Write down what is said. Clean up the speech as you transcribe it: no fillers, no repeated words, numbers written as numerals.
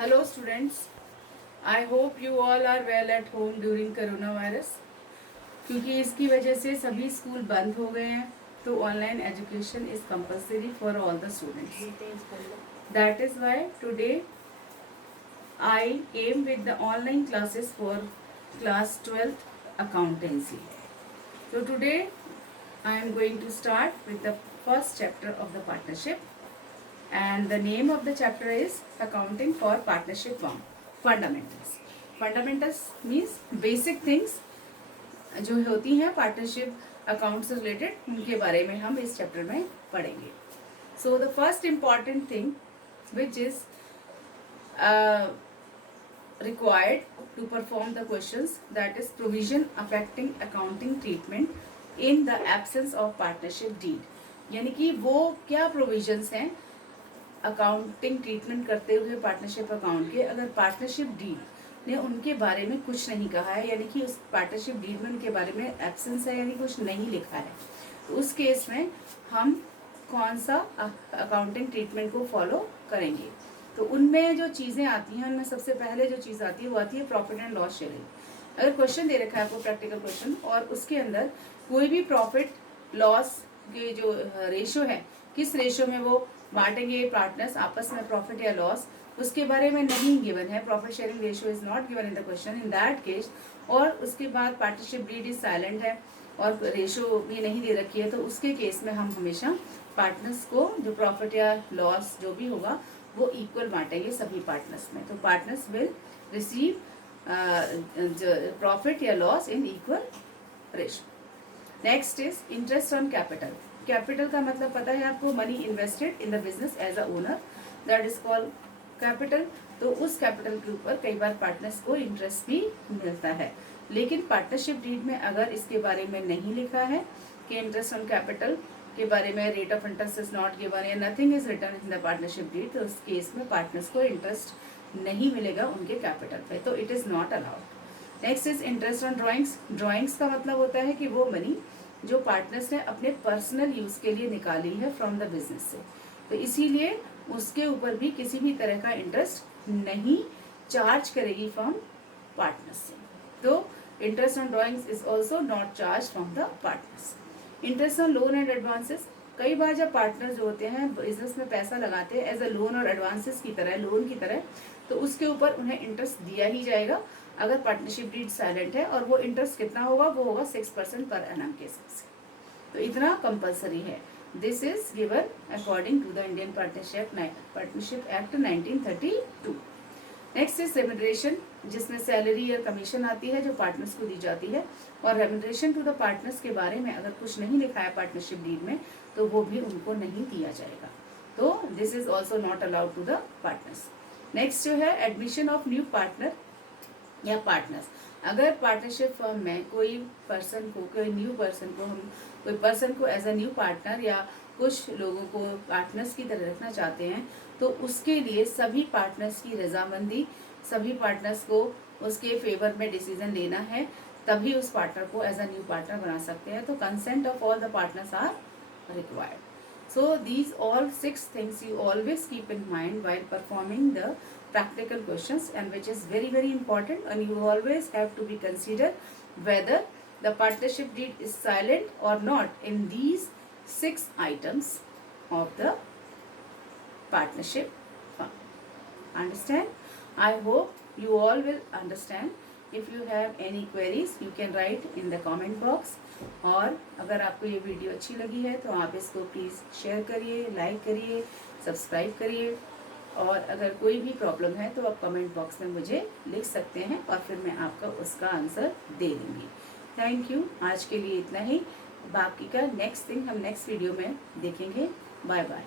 Hello students, I hope you all are well at home during corona virus. क्योंकि इसकी वजह से सभी स्कूल बंद हो गए हैं तो online education is compulsory for all the students. That is why today I came with the online classes for class 12th accountancy. So today I am going to start with the first chapter of the partnership. And the name of the chapter is Accounting for Partnership 1 Fundamentals. Fundamentals means basic things जो होती हैं partnership account से related, उनके बारे में हम इस chapter में पढ़ेंगे. So the first important thing which is required to perform the questions, that is provision affecting accounting treatment in the absence of partnership deed. यानी कि वो क्या प्रोविजंस हैं अकाउंटिंग ट्रीटमेंट करते हुए पार्टनरशिप अकाउंट के, अगर पार्टनरशिप डीड ने उनके बारे में कुछ नहीं कहा है, यानी कि उस पार्टनरशिप डीड में उनके बारे में एब्सेंस है, यानी कुछ नहीं लिखा है, तो उस केस में हम कौन सा अकाउंटिंग ट्रीटमेंट को फॉलो करेंगे. तो उनमें जो चीज़ें आती हैं, उनमें सबसे पहले जो चीज़ आती है वो आती है प्रॉफिट एंड लॉस शेयरिंग. अगर क्वेश्चन दे रखा है आपको प्रैक्टिकल क्वेश्चन, और उसके अंदर कोई भी प्रॉफिट लॉस के जो रेशो है, किस रेशो में वो बांटेंगे पार्टनर्स आपस में प्रॉफिट या लॉस, उसके बारे में नहीं गिवन है, profit sharing ratio is not given in the question, in that case, और उसके बाद पार्टनरशिप डीड इज साइलेंट है और रेशो भी नहीं दे रखी है, तो उसके केस में हम हमेशा पार्टनर्स को जो प्रॉफिट या लॉस जो भी होगा वो इक्वल बांटेंगे सभी पार्टनर्स में. तो पार्टनर्स विल रिसीव प्रॉफिट या loss in equal ratio. Next is interest on capital. Capital का मतलब पता है आपको, money invested in the business as a owner, that is called capital. तो उस कैपिटल के ऊपर कई बार पार्टनर्स को इंटरेस्ट भी मिलता है, लेकिन पार्टनरशिप डीड में अगर इसके बारे में नहीं लिखा है कि इंटरेस्ट ऑन कैपिटल के बारे में, rate of interest is not given या nothing is written in the partnership deed, तो उस केस में पार्टनर्स को इंटरेस्ट नहीं मिलेगा उनके कैपिटल पे, तो it is not allowed. Next is interest on drawings. Drawings का मतलब होता है कि वो मनी जो पार्टनर्स ने अपने पर्सनल यूज के लिए निकाली है फ्रॉम द बिजनेस से, तो इसीलिए उसके ऊपर भी किसी भी तरह का इंटरेस्ट नहीं चार्ज करेगी फर्म पार्टनर्स से. तो interest on drawings is also not charge from the partners. Interest on loan and advances. कई बार जब पार्टनर जो होते हैं बिजनेस में पैसा लगाते हैं एज अ लोन और एडवांसेस की तरह, लोन की तरह, तो उसके ऊपर उन्हें इंटरेस्ट दिया ही जाएगा अगर पार्टनरशिप डीड साइलेंट है, और वो इंटरेस्ट कितना होगा, वो होगा 6% पर एनम के हिसाब से. तो इतना कंपलसरी है. This is given according to the Indian partnership act 1932. Next is remuneration, जिसमें सैलरी या कमीशन आती है जो पार्टनर्स को दी जाती है, और रेम्यूनरेशन टू द पार्टनर्स के बारे में अगर कुछ नहीं लिखा है पार्टनरशिप डीड में तो वो भी उनको नहीं दिया जाएगा. तो this is also not allowed to the partners. Next जो है एडमिशन ऑफ न्यू पार्टनर या पार्टनर्स. अगर पार्टनरशिप फर्म में कोई पर्सन को, कोई न्यू पर्सन को, हम कोई पर्सन को एज अ न्यू पार्टनर या कुछ लोगों को पार्टनर्स की तरह रखना चाहते हैं, तो उसके लिए सभी पार्टनर्स की रजामंदी, सभी पार्टनर्स को उसके फेवर में डिसीजन लेना है, तभी उस पार्टनर को एज अ न्यू पार्टनर बना सकते हैं. तो consent of all the partners are required. So these all 6 things you always keep in mind while performing the practical questions, and which is very important, and you always have to be consider whether the partnership deed is silent or not in these 6 items of the partnership firm. Understand? I hope you all will understand. If you have any queries you can write in the comment box. और अगर आपको ये video अच्छी लगी है तो आप इसको प्लीज़ शेयर करिए, लाइक करिए, सब्सक्राइब करिए, और अगर कोई भी प्रॉब्लम है तो आप कमेंट बॉक्स में मुझे लिख सकते हैं और फिर मैं आपका उसका आंसर दे दूँगी. Thank you. आज के लिए इतना ही. बाकी का नेक्स्ट थिंग हम नेक्स्ट वीडियो में देखेंगे. Bye bye.